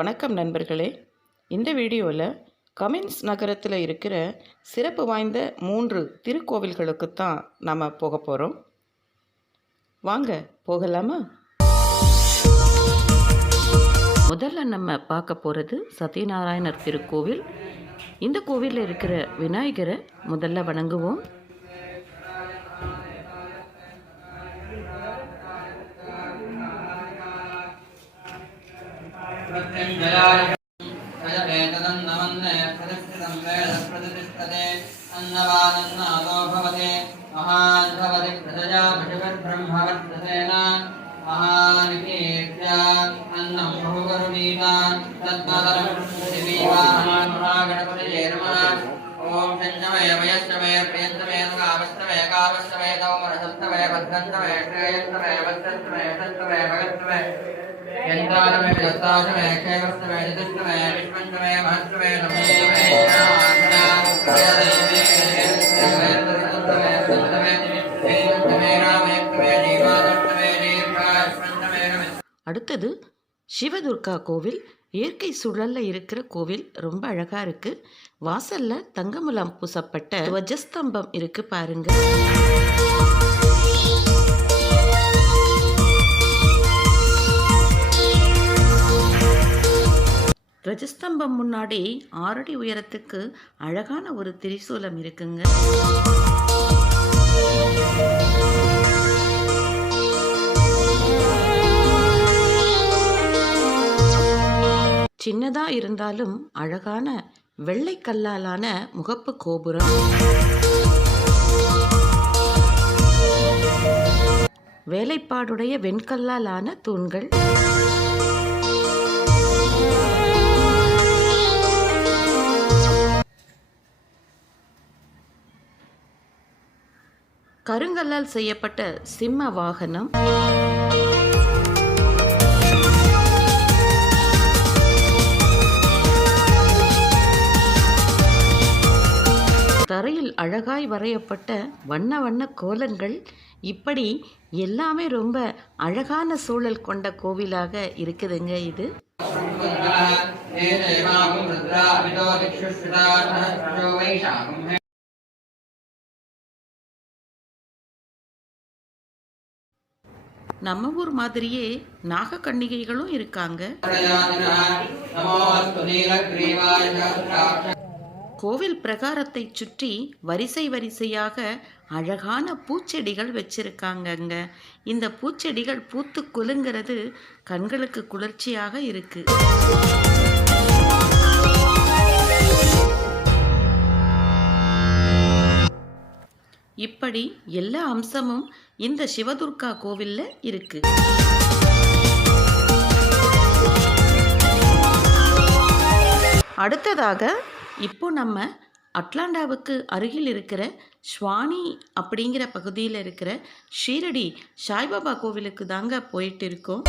வணக்கம் நண்பர்களே. இந்த வீடியோவில் கமின்ஸ் நகரத்தில் இருக்கிற சிறப்பு வாய்ந்த மூன்று திருக்கோவில்களுக்கு தான் நாம் போக போகிறோம் வாங்க போகலாமா? முதல்ல நம்ம பார்க்க போகிறது சத்யநாராயணர் திருக்கோவில். இந்த கோவிலில் இருக்கிற விநாயகரை முதல்ல வணங்குவோம். अन्नवादन्नादो भवति महान् भवति प्रजया पशुभिर्ब्रह्मवर्चसेन महान् कीर्त्या अन्नं बहुगरुणीता तद्मदरपृथिवीवाहान् महागणपतये नमः ॐ शञ्जमय वयस्तमय प्रियन्तमय कामस्तमय कामस्तमय तौमरसन्तमय भद्रन्तमय श्रेयन्तमय वत्सन्तमय सन्तमय भगन्तमय यन्त्रातमय दत्तातमय क्षेमस्तमय चतुष्टमय विश्वन्तमय महत्तमय नमोस्तमय அடுத்தது சிவதுர்கா கோவில் இயற்கை சூழலில் இருக்கிற கோவில் ரொம்ப அழகாக இருக்குது வாசலில் தங்கமுலாம் பூசப்பட்ட துவஜஸ்தம்பம் இருக்குது பாருங்க. ரஜஸ்தம்பம் முன்னாடி ஆறடி உயரத்துக்கு அழகான ஒரு திரிசூலம் இருக்குங்க. சின்னதா இருந்தாலும் அழகான வெள்ளை கல்லாலான முகப்பு கோபுரம். வேலைப்பாடுடைய வெண்கல்லாலான தூண்கள். கருங்கல்லால் செய்யப்பட்ட சிம்ம வாகனம். தரையில் அழகாய் வரையப்பட்ட வண்ண வண்ண கோலங்கள் இப்படி எல்லாமே ரொம்ப அழகான சூழல் கொண்ட கோவிலாக இருக்குதுங்க இது. நம்ம ஊர் மாதிரியே நாகக்கன்னிகைகளும் இருக்காங்க. கோவில் பிரகாரத்தை சுற்றி வரிசை வரிசையாக அழகான பூச்செடிகள் வச்சிருக்காங்கங்க. இந்த பூச்செடிகள் பூத்து குலுங்கிறது கண்களுக்கு குளிர்ச்சியாக இருக்கு. இப்படி எல்லா அம்சமும் இந்த சிவதுர்கா கோவில்ல இருக்கு. அடுத்ததாக இப்போ நம்ம அட்லாண்டாவுக்கு அருகில் இருக்கிற ஸ்வானி அப்படிங்கிற பகுதியில் இருக்கிற ஷீரடி சாய்பாபா கோவிலுக்கு தாங்க போயிட்டு இருக்கோம்.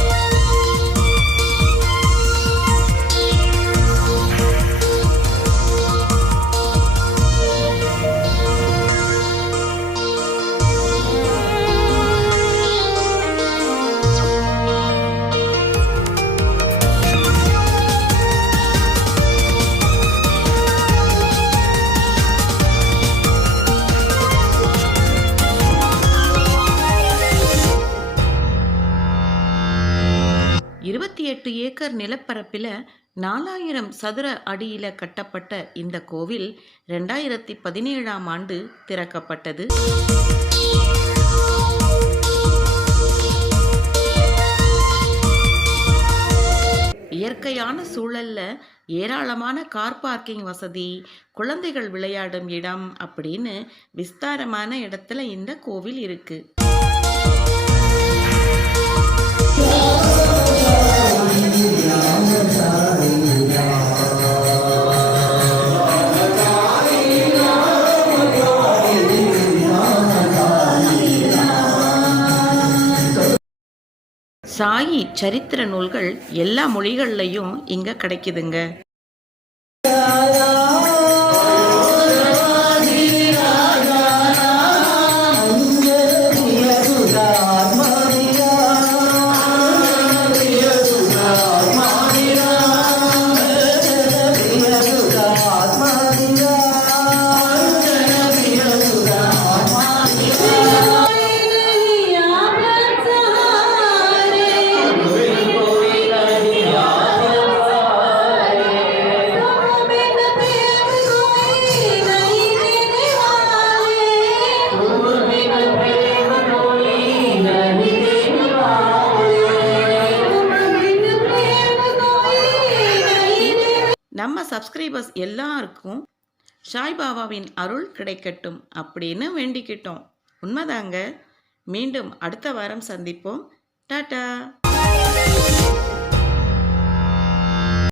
இருபத்தி எட்டு ஏக்கர் நிலப்பரப்பில் நாலாயிரம் சதுர அடியில் கட்டப்பட்ட இந்த கோவில் ரெண்டாயிரத்தி பதினேழாம் ஆண்டு திறக்கப்பட்டது. இயற்கையான சூழல்ல ஏராளமான கார் பார்க்கிங் வசதி குழந்தைகள் விளையாடும் இடம் அப்படின்னு விஸ்தாரமான இடத்துல இந்த கோவில் இருக்குது சாயி சரித்திர நூல்கள் எல்லா மொழிகள்லையும் இங்கே கிடைக்குதுங்க. நம்ம சப்ஸ்கிரைபர்ஸ் எல்லாருக்கும் சாய்பாபாவின் அருள் கிடைக்கட்டும் அப்படின்னு வேண்டிக்கிட்டோம். உண்மைதாங்க. மீண்டும் அடுத்த வாரம் சந்திப்போம். டாட்டா!